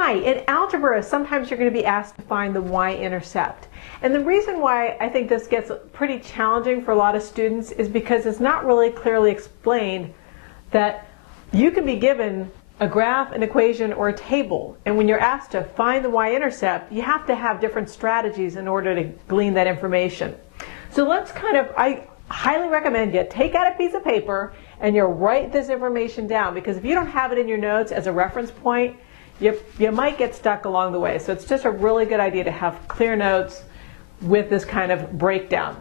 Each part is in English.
Hi, in algebra, sometimes you're going to be asked to find the y-intercept. And the reason why I think this gets pretty challenging for a lot of students is because it's not really clearly explained that you can be given a graph, an equation, or a table. And when you're asked to find the y-intercept, you have to have different strategies in order to glean that information. So I highly recommend you take out a piece of paper and you write this information down, because if you don't have it in your notes as a reference point, you might get stuck along the way. So it's just a really good idea to have clear notes with this kind of breakdown.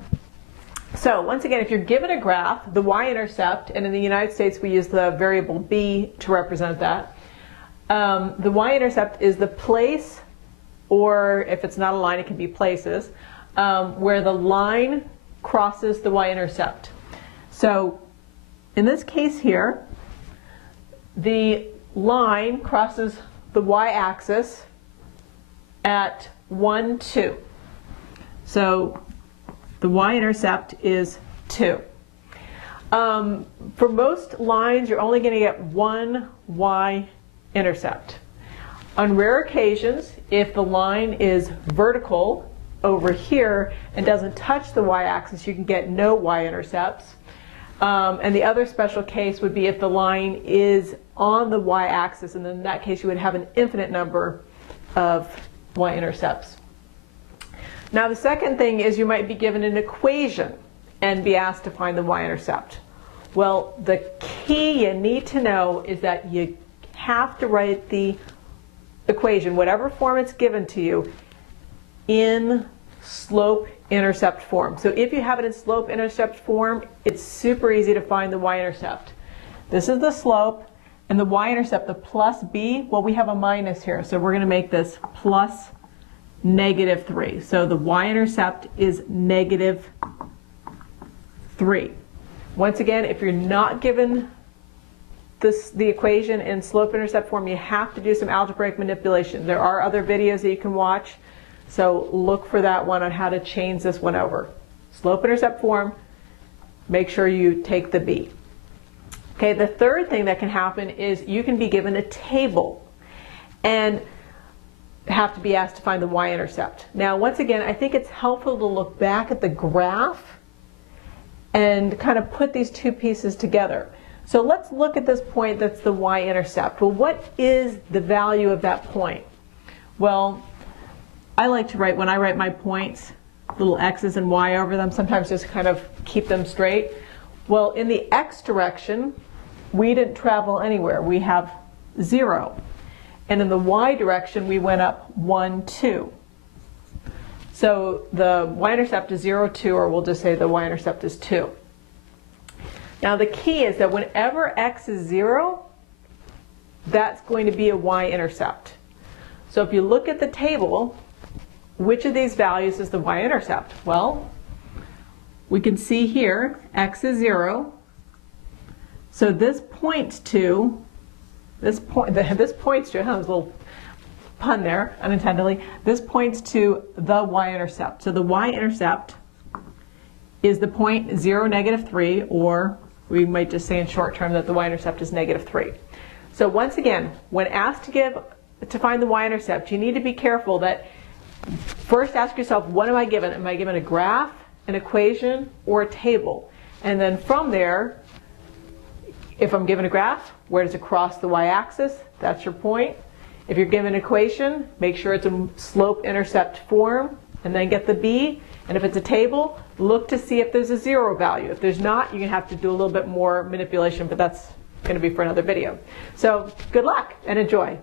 So once again, if you're given a graph, the y-intercept, and in the United States we use the variable b to represent that, the y-intercept is the place, or if it's not a line, it can be places, where the line crosses the y-intercept. So in this case here, the line crosses the y-axis at 1, 2. So the y-intercept is 2. For most lines, you're only going to get one y-intercept. On rare occasions, if the line is vertical over here and doesn't touch the y-axis, you can get no y-intercepts. And the other special case would be if the line is on the y-axis, and in that case you would have an infinite number of y-intercepts. Now the second thing is you might be given an equation and be asked to find the y-intercept. Well, the key you need to know is that you have to write the equation, whatever form it's given to you, in slope-intercept form. So if you have it in slope-intercept form, it's super easy to find the y-intercept. This is the slope, and the y-intercept, the plus b, well, we have a minus here, so we're going to make this plus -3. So the y-intercept is -3. Once again, if you're not given the equation in slope-intercept form, you have to do some algebraic manipulation. There are other videos that you can watch, so look for that one on how to change this one over. Slope-intercept form, make sure you take the b. Okay, the third thing that can happen is you can be given a table and have to be asked to find the y-intercept. Now, once again, I think it's helpful to look back at the graph and kind of put these two pieces together. So let's look at this point that's the y-intercept. Well, what is the value of that point? Well, I like to write, when I write my points, little x's and y over them, sometimes just kind of keep them straight. Well, in the x direction, we didn't travel anywhere. We have 0. And in the y direction, we went up 1, 2. So the y-intercept is 0, 2, or we'll just say the y-intercept is 2. Now the key is that whenever x is 0, that's going to be a y-intercept. So if you look at the table, which of these values is the y-intercept? Well, we can see here x is 0. So this points to, this points to, there's a little pun there, unintentionally, this points to the y-intercept. So the y-intercept is the point 0, -3, or we might just say in short term that the y-intercept is -3. So once again, when asked to find the y-intercept, you need to be careful that first ask yourself, what am I given? Am I given a graph, an equation, or a table? And then from there, if I'm given a graph, where does it cross the y-axis? That's your point. If you're given an equation, make sure it's a slope-intercept form, and then get the b. And if it's a table, look to see if there's a 0 value. If there's not, you're going to have to do a little bit more manipulation, but that's going to be for another video. So good luck and enjoy.